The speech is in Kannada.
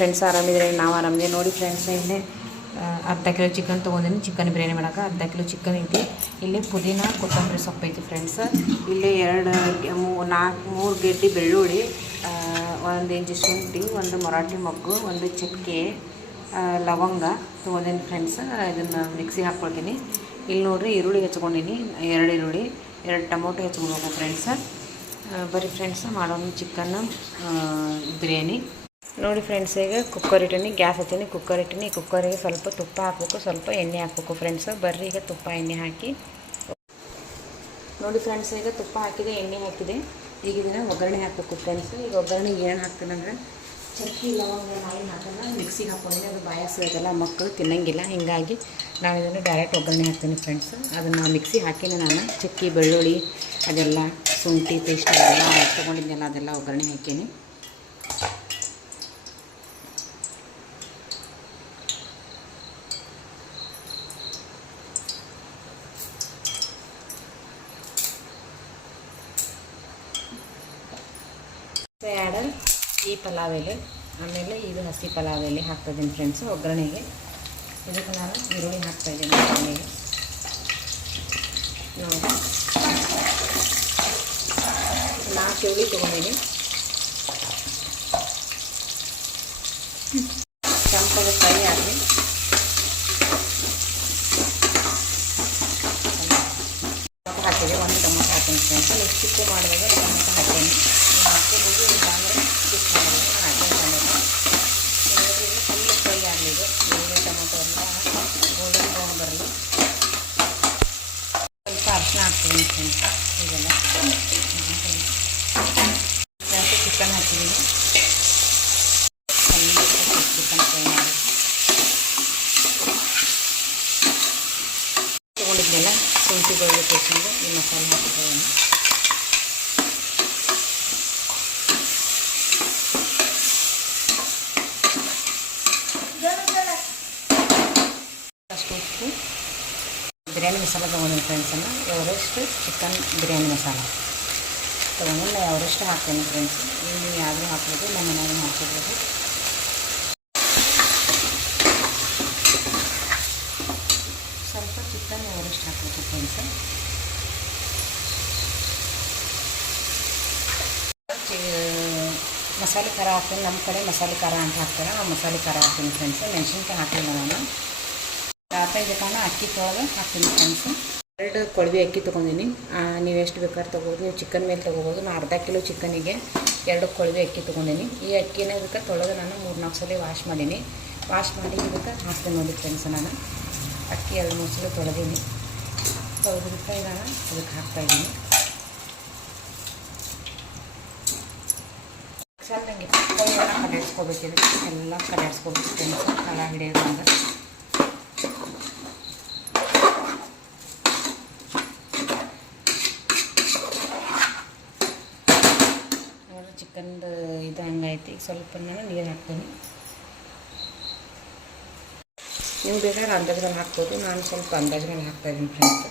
ಫ್ರೆಂಡ್ಸ್ ಆರಾಮಿದ್ರೆ ನಾವು ಆರಾಮಿದೆ ನೋಡಿ ಫ್ರೆಂಡ್ಸ್ ಇಲ್ಲಿ ಅರ್ಧ ಕಿಲೋ ಚಿಕನ್ ತೊಗೊಂಡಿನಿ. ಚಿಕನ್ ಬಿರಿಯಾನಿ ಮಾಡೋಕೆ ಅರ್ಧ ಕಿಲೋ ಚಿಕನ್ ಐತಿ. ಇಲ್ಲಿ ಪುದೀನ, ಕೊತ್ತಂಬರಿ ಸೊಪ್ಪು ಐತಿ ಫ್ರೆಂಡ್ಸ್ ಇಲ್ಲಿ ಎರಡು ನಾಲ್ಕು ಮೂರು ಗೆಡ್ಡೆ ಬೆಳ್ಳುಳ್ಳಿ ಒಂದು ಇಂಚು ಶುಂಠಿ, ಒಂದು ಮರಾಠಿ ಮೊಗ್ಗು, ಒಂದು ಚಕ್ಕೆ ಲವಂಗ ತೊಗೊಂಡಿನಿ ಫ್ರೆಂಡ್ಸ್ ಇದನ್ನು ಮಿಕ್ಸಿಗೆ ಹಾಕ್ಕೊಳ್ತೀನಿ ಇಲ್ಲಿ ನೋಡ್ರಿ ಈರುಳ್ಳಿ ಹೆಚ್ಕೊಂಡಿನಿ, ಎರಡು ಈರುಳ್ಳಿ, ಎರಡು ಟೊಮೊಟೊ ಹೆಚ್ಕೊಳ್ಬೇಕು ಫ್ರೆಂಡ್ಸ್ ಬರೀ ಫ್ರೆಂಡ್ಸ್ ಮಾಡೋಣ ಚಿಕನ್ ಬಿರಿಯಾನಿ. ನೋಡಿ ಫ್ರೆಂಡ್ಸ್ ಈಗ ಕುಕ್ಕರ್ ಇಟ್ಟಿನಿ ಗ್ಯಾಸ್ ಹಚ್ಚೀನಿ ಕುಕ್ಕರ್ ಇಟ್ಟೀನಿ. ಕುಕ್ಕರಿಗೆ ಸ್ವಲ್ಪ ತುಪ್ಪ ಹಾಕ್ಬೇಕು, ಸ್ವಲ್ಪ ಎಣ್ಣೆ ಹಾಕ್ಬೇಕು ಫ್ರೆಂಡ್ಸ್ ಬರ್ರಿ, ಈಗ ತುಪ್ಪ ಎಣ್ಣೆ ಹಾಕಿ. ನೋಡಿ ಫ್ರೆಂಡ್ಸ್ ಈಗ ತುಪ್ಪ ಹಾಕಿದೆ, ಎಣ್ಣೆ ಹಾಕಿದೆ. ಈಗ ಇದನ್ನು ಒಗ್ಗರಣೆ ಹಾಕಬೇಕು ಫ್ರೆಂಡ್ಸ್ ಈಗ ಒಗ್ಗರಣೆ ಏನು ಹಾಕ್ತೀನಂದ್ರೆ ಚಕ್ಕಿ ಲವಂಗ ನಾಯಿ ಹಾಕಲ್ಲ, ಮಿಕ್ಸಿಗೆ ಹಾಕೊಂಡ್ರೆ ಅದು ಬಾಯಾಸೋದಲ್ಲ ಮಕ್ಕಳು ತಿನ್ನಂಗಿಲ್ಲ. ಹೀಗಾಗಿ ನಾನು ಇದನ್ನು ಡೈರೆಕ್ಟ್ ಒಗ್ಗರಣೆ ಹಾಕ್ತೀನಿ ಫ್ರೆಂಡ್ಸ್ ಅದನ್ನು ಮಿಕ್ಸಿ ಹಾಕಿನಿ ನಾನು ಚಕ್ಕಿ, ಬೆಳ್ಳುಳ್ಳಿ, ಅದೆಲ್ಲ ಶುಂಠಿ, ಪೇಸ್ಟ್ ಅದೆಲ್ಲ ತೊಗೊಂಡಿದ್ದೆಲ್ಲ ಅದೆಲ್ಲ ಒಗ್ಗರಣೆ ಹಾಕೀನಿ. ಆ್ಯಡ್ ಈ ಪಲಾವ್ ಎಲೆ, ಆಮೇಲೆ ಇದು ಹಸಿ ಪಲಾವ್ ಎಲೆ ಹಾಕ್ತಾಯಿದ್ದೀನಿ ಫ್ರೆಂಡ್ಸು ಒಗ್ಗರಣೆಗೆ. ಇದಕ್ಕೆ ನಾನು ಈರುಳ್ಳಿ ಹಾಕ್ತಾಯಿದ್ದೀನಿ ಒಗ್ಗರಣೆಗೆ. ನೋಡಿ. ನಾಲ್ಕು ಈರುಳ್ಳಿ ತೊಗೊಂಡಿನಿ ಕೆಂಪಗೆ ಫ್ರೈ ಆಗಲಿ ಟೊಮೊಟೊ ಹಾಕಿದೆ ಒಂದು ಟೊಮೊಟೊ ಹಾಕ್ತೀನಿ ಫ್ರೆಂಡ್ಸ್ ನೀವು ಚಿಕ್ಕು ಮಾಡುವಾಗ ಟೊಮೊಟೊ ಹಾಕ್ತೀನಿ ನೀವು ಹಾಕೋಬೋದು ಇಲ್ಲ ಅಂದರೆ ಚಿಕ್ ಮಾಡ್ಬೋದು ನಾನು ಹಾಕಿನ ಟೊಮೊಟೊ ಫುಲ್ ಫ್ರೈ ಆಗಲಿ ಇದು ಈರುಳ್ಳಿ ಟೊಮೊಟೊ ಎಲ್ಲ ಗೋಲ್ಡನ್ ಬ್ರೌನ್ ಬರಲಿ ಸ್ವಲ್ಪ ಹಾಕ್ತೀನಿ ಫ್ರೆಂಡ್ಸ್ ಇದೆಲ್ಲ ಚಿಕನ್ ಹಾಕಿದ್ದೀನಿ ಚಿಕನ್ ಫ್ರೈ ಮಾಡಿ ತೊಗೊಂಡಿದ್ನೆಲ್ಲ ಶುಂಠಿ ಬೆಳ್ಳುಳ್ಳಿ ಪೇಸ್ಟಿಂದು ಈ ಮಸಾಲೆ ಹಾಕಿದ್ದೇನೆ ಅಷ್ಟು ಉಪ್ಪು ಬಿರಿಯಾನಿ ಮಸಾಲ ತೊಗೊಂಡಿನಿ ಫ್ರೆಂಡ್ಸನ್ನು ಎವರೆಸ್ಟ್ ಚಿಕನ್ ಬಿರಿಯಾನಿ ಮಸಾಲ. ತೊಗೊಂಡು ಎವರೆಸ್ಟ್ ಹಾಕ್ತೇನೆ ಫ್ರೆಂಡ್ಸ್ ನೀವು ಯಾವ್ದು ಹಾಕ್ಬೋದು, ನಮ್ಮ ಮನೆಯಾಗ ಹಾಕಿರ್ಬೋದು ಸ್ವಲ್ಪ ಚಿಕನ್ ಎವರೆಸ್ಟ್ ಹಾಕಬೇಕು ಫ್ರೆಂಡ್ಸ್ ಮಸಾಲೆ ಖಾರ ಹಾಕ್ತೀನಿ. ನಮ್ಮ ಕಡೆ ಮಸಾಲೆ ಖಾರ ಅಂತ ಹಾಕ್ತಾರೆ. ಆ ಮಸಾಲೆ ಖಾರ ಹಾಕ್ತೀನಿ ಫ್ರೆಂಡ್ಸ್ ಮೆಣಸಿನ್ಕಾಯಿ ಹಾಕಿಲ್ಲ ನಾನು. ಹದಿನೈದು ಕಾರಣ ಅಕ್ಕಿ ತೊಳೆದು ಹಾಕ್ತೀನಿ ಫ್ರೆಂಡ್ಸು. ಎರಡು ಕೊಳವೆ ಅಕ್ಕಿ ತೊಗೊಂಡಿನಿ. ನೀವು ಎಷ್ಟು ಬೇಕಾದ್ರೆ ತೊಗೋಬೋದು. ನೀವು ಚಿಕನ್ ಮೇಲೆ ತೊಗೋಬೋದು. ನಾನು ಅರ್ಧ ಕಿಲೋ ಚಿಕನಿಗೆ ಎರಡು ಕೊಳವೆ ಅಕ್ಕಿ ತೊಗೊಂಡಿನಿ. ಈ ಅಕ್ಕಿನ ಇದಕ್ಕೆ ತೊಳೆದು ನಾನು ಮೂರು ನಾಲ್ಕು ಸಲ ವಾಶ್ ಮಾಡೀನಿ. ವಾಶ್ ಮಾಡಿ ಇದಕ್ಕೆ ಹಾಕ್ತೀನಿ ನೋಡಿ ಫ್ರೆಂಡ್ಸ್ ನಾನು. ಅಕ್ಕಿ ಎರಡು ಮೂರು ಸಲ ತೊಳೆದೀನಿ. ತೊಳೆದಕ್ಕೆ ನಾನು ಅದಕ್ಕೆ ಹಾಕ್ತಾಯಿದ್ದೀನಿ ಚೆನ್ನಾಗಿ ಕೈಯೆಲ್ಲ ಕಲಿಸ್ಕೋಬೇಕಿದೆ ಎಲ್ಲ ಕಲಿಸ್ಕೋಬೇಕು ಫ್ರೆಂಡ್ಸ್. ಕಲ ಹಿಡಿಯೋದ್ರಿಂದ ನೋಡಿರಿ ಚಿಕನ್ದು ಇದು ಹಂಗೈತಿ ಈಗ ಸ್ವಲ್ಪ ನಾನು ನೀರು ಹಾಕ್ತೀನಿ. ನೀವು ಬೇಕಾದ್ರೆ ಅಂದಾಜು ಹಾಕ್ಬೋದು. ನಾನು ಸ್ವಲ್ಪ ಅಂದಾಜು ಮೇಲೆ ಹಾಕ್ತಾಯಿದ್ದೀನಿ ಫ್ರೆಂಡ್ಸ್